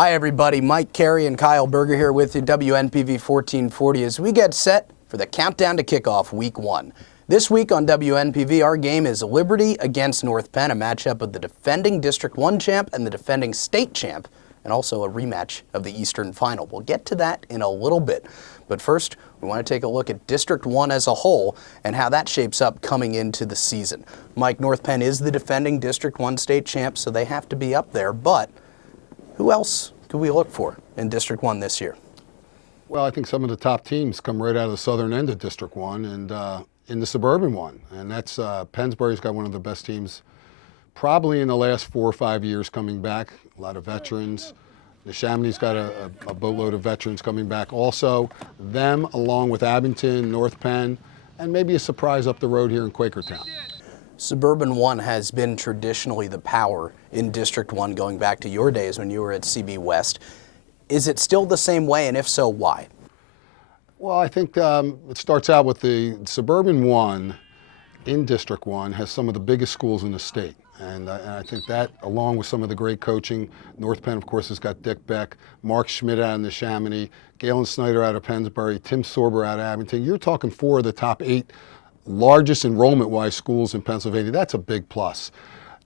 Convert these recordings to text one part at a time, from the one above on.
Hi everybody, Mike Carey and Kyle Berger here with you, WNPV 1440, as we get set for the countdown to kickoff week 1. This week on WNPV, our game is Liberty against North Penn, a matchup of the defending District 1 champ and the defending state champ, and also a rematch of the Eastern Final. We'll get to that in a little bit, but first we want to take a look at District 1 as a whole and how that shapes up coming into the season. Mike, North Penn is the defending District 1 state champ, so they have to be up there, but who else could we look for in District 1 this year? Well, I think some of the top teams come right out of the southern end of District 1 and in the suburban one. And that's Pennsbury's got one of the best teams probably in the last 4 or 5 years coming back. A lot of veterans. The Neshamony's got a boatload of veterans coming back also. Them along with Abington, North Penn, and maybe a surprise up the road here in Quakertown. Suburban 1 has been traditionally the power in District 1 going back to your days when you were at CB West. Is it still the same way, and if so, why? Well, I think it starts out with the Suburban 1 in District 1 has some of the biggest schools in the state. And I think that, along with some of the great coaching, North Penn, of course, has got Dick Beck, Mark Schmidt out of Neshamony, Galen Snyder out of Pennsbury, Tim Sorber out of Abington. You're talking 4 of the top 8 largest enrollment-wise schools in Pennsylvania. That's a big plus.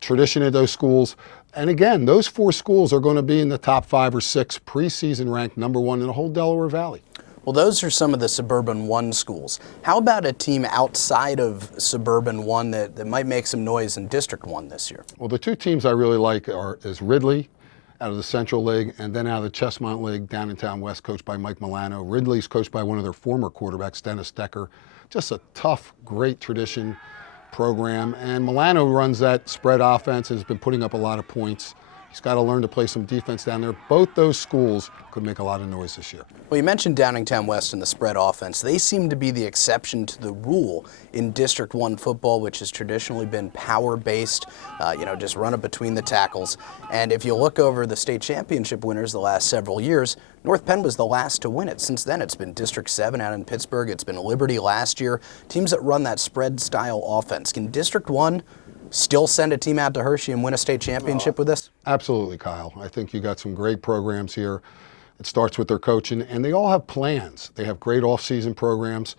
Tradition of those schools. And again, those 4 schools are going to be in the top 5 or 6 preseason ranked #1 in the whole Delaware Valley. Well, those are some of the Suburban 1 schools. How about a team outside of Suburban 1 that might make some noise in District 1 this year? Well, the 2 teams I really like is Ridley out of the Central League and then out of the Chestmont League down in Town West, coached by Mike Milano. Ridley's coached by one of their former quarterbacks, Dennis Decker. Just a tough, great tradition program. And Milano runs that spread offense and has been putting up a lot of points. He's got to learn to play some defense down there. Both those schools could make a lot of noise this year. Well, you mentioned Downingtown West and the spread offense. They seem to be the exception to the rule in District 1 football, which has traditionally been power-based, just run it between the tackles. And if you look over the state championship winners the last several years, North Penn was the last to win it. Since then, it's been District 7 out in Pittsburgh. It's been Liberty last year. Teams that run that spread-style offense. Can District 1 still send a team out to Hershey and win a state championship with this? Absolutely, Kyle. I think you got some great programs here. It starts with their coaching, and they all have plans. They have great off-season programs.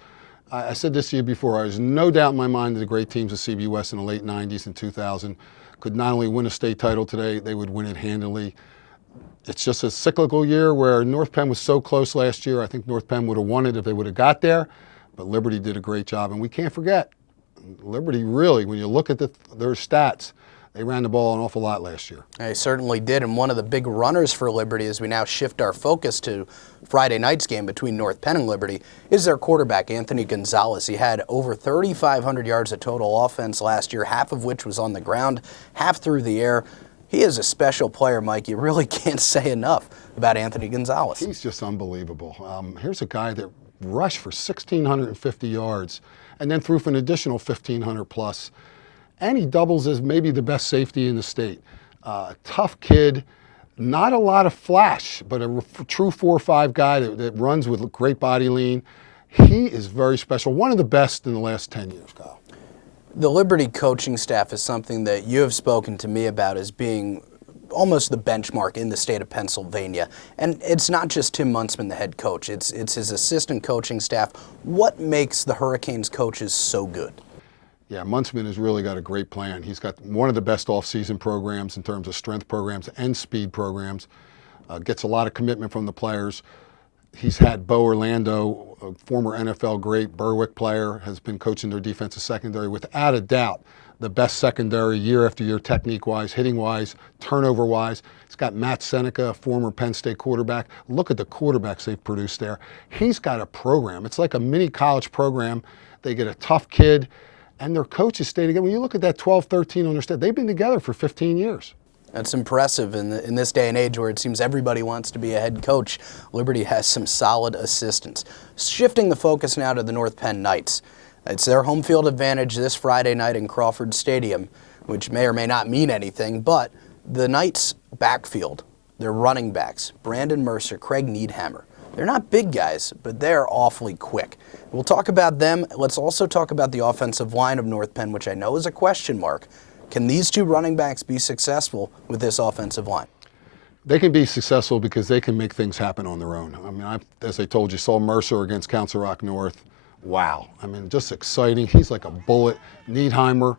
I said this to you before. There's no doubt in my mind that the great teams of CB West in the late 90s and 2000 could not only win a state title today, they would win it handily. It's just a cyclical year where North Penn was so close last year. I think North Penn would have won it if they would have got there, but Liberty did a great job, and we can't forget, Liberty really, when you look at their stats, they ran the ball an awful lot last year. They certainly did, and one of the big runners for Liberty as we now shift our focus to Friday night's game between North Penn and Liberty is their quarterback, Anthony Gonzalez. He had over 3,500 yards of total offense last year, half of which was on the ground, half through the air. He is a special player, Mike. You really can't say enough about Anthony Gonzalez. He's just unbelievable. Here's a guy that rushed for 1,650 yards and then threw for an additional 1,500 plus. And he doubles as maybe the best safety in the state. Tough kid, not a lot of flash, but a true 4-5 guy that runs with great body lean. He is very special, one of the best in the last 10 years, Kyle. The Liberty coaching staff is something that you have spoken to me about as being almost the benchmark in the state of Pennsylvania. And it's not just Tim Muntzman, the head coach. It's his assistant coaching staff. What makes the Hurricanes coaches so good? Yeah, Muntzman has really got a great plan. He's got one of the best off-season programs in terms of strength programs and speed programs. Gets a lot of commitment from the players. He's had Bo Orlando, a former NFL great Berwick player, has been coaching their defensive secondary. Without a doubt, the best secondary year after year, technique-wise, hitting-wise, turnover-wise. He's got Matt Seneca, a former Penn State quarterback. Look at the quarterbacks they've produced there. He's got a program. It's like a mini college program. They get a tough kid, and their coaches stay together. When you look at that 12, 13 on their staff, they've been together for 15 years. That's impressive in this day and age where it seems everybody wants to be a head coach. Liberty has some solid assistants. Shifting the focus now to the North Penn Knights. It's their home field advantage this Friday night in Crawford Stadium, which may or may not mean anything, but the Knights' backfield, their running backs, Brandon Mercer, Craig Needhammer, they're not big guys, but they're awfully quick. We'll talk about them. Let's also talk about the offensive line of North Penn, which I know is a question mark. Can these 2 running backs be successful with this offensive line? They can be successful because they can make things happen on their own. I mean, as I told you, saw Mercer against Council Rock North. Wow. I mean, just exciting. He's like a bullet. Niedheimer,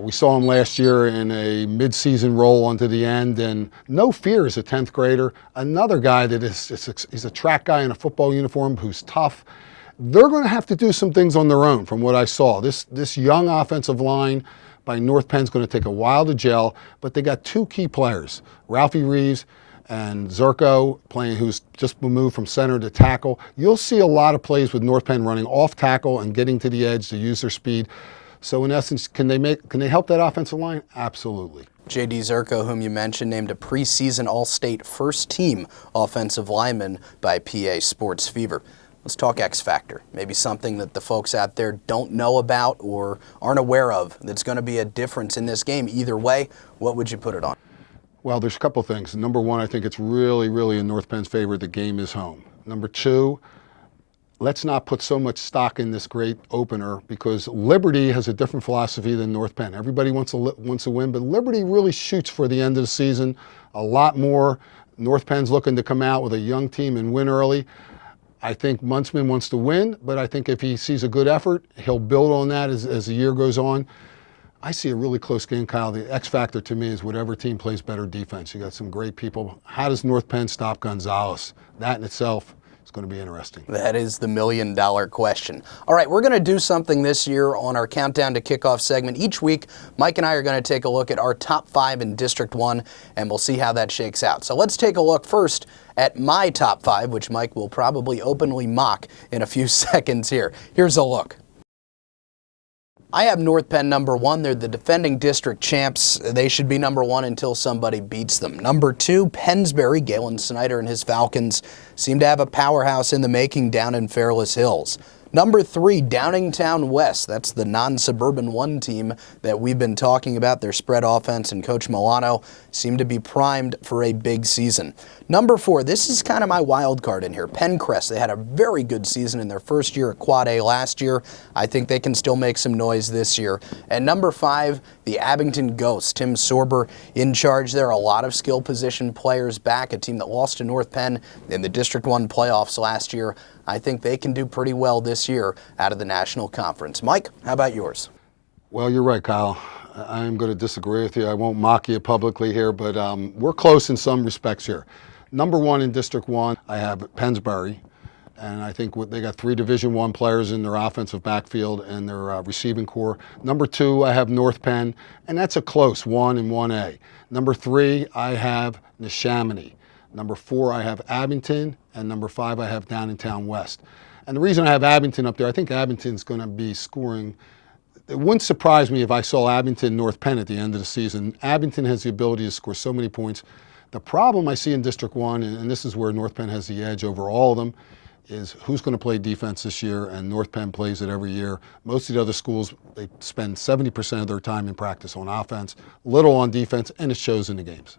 we saw him last year in a mid-season roll onto the end, and no fear as a 10th grader. Another guy that he's a track guy in a football uniform who's tough. They're going to have to do some things on their own from what I saw. This young offensive line by North Penn's going to take a while to gel, but they got two key players, Ralphie Reeves and Zerko, who's just moved from center to tackle. You'll see a lot of plays with North Penn running off tackle and getting to the edge to use their speed. So in essence, can they help that offensive line? Absolutely. J.D. Zerko, whom you mentioned, named a preseason All-State first-team offensive lineman by PA Sports Fever. Let's talk X Factor, maybe something that the folks out there don't know about or aren't aware of that's going to be a difference in this game. Either way, what would you put it on? Well, there's a couple things. Number one, I think it's really, really in North Penn's favor the game is home. Number two, let's not put so much stock in this great opener because Liberty has a different philosophy than North Penn. Everybody wants to win, but Liberty really shoots for the end of the season a lot more. North Penn's looking to come out with a young team and win early. I think Muntzman wants to win, but I think if he sees a good effort, he'll build on that as the year goes on. I see a really close game, Kyle. The X factor to me is whatever team plays better defense. You got some great people. How does North Penn stop Gonzalez? That in itself is going to be interesting. That is the million-dollar question. All right, we're going to do something this year on our Countdown to Kickoff segment. Each week, Mike and I are going to take a look at our top 5 in District 1, and we'll see how that shakes out. So let's take a look first at my top 5, which Mike will probably openly mock in a few seconds here. Here's a look. I have North Penn number 1. They're the defending district champs. They should be number 1 until somebody beats them. Number 2, Pennsbury. Galen Snyder and his Falcons seem to have a powerhouse in the making down in Fairless Hills. Number 3, Downingtown West. That's the non-suburban 1 team that we've been talking about. Their spread offense and Coach Milano seem to be primed for a big season. Number 4, this is kind of my wild card in here. Pencrest. They had a very good season in their first year at Quad A last year. I think they can still make some noise this year. And number 5, the Abington Ghosts. Tim Sorber in charge there. A lot of skill position players back. A team that lost to North Penn in the District 1 playoffs last year. I think they can do pretty well this year out of the National Conference. Mike, how about yours? Well, you're right, Kyle. I'm going to disagree with you. I won't mock you publicly here, but we're close in some respects here. Number 1 in District 1, I have Pennsbury, and I think they got 3 Division I players in their offensive backfield and their receiving core. Number 2, I have North Penn, and that's a close 1 and 1A. Number 3, I have Neshaminy. Number 4, I have Abington, and number 5, I have Downingtown West. And the reason I have Abington up there, I think Abington's going to be scoring. It wouldn't surprise me if I saw Abington North Penn at the end of the season. Abington has the ability to score so many points. The problem I see in District 1, and this is where North Penn has the edge over all of them, is who's going to play defense this year, and North Penn plays it every year. Most of the other schools, they spend 70% of their time in practice on offense, little on defense, and it shows in the games.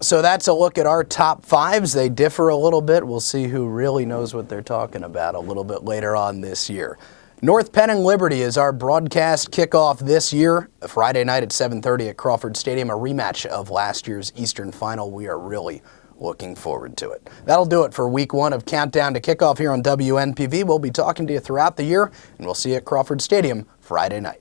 So that's a look at our top 5s. They differ a little bit. We'll see who really knows what they're talking about a little bit later on this year. North Penn-Liberty is our broadcast kickoff this year. A Friday night at 7:30 at Crawford Stadium, a rematch of last year's Eastern Final. We are really looking forward to it. That'll do it for week 1 of Countdown to Kickoff here on WNPV. We'll be talking to you throughout the year, and we'll see you at Crawford Stadium Friday night.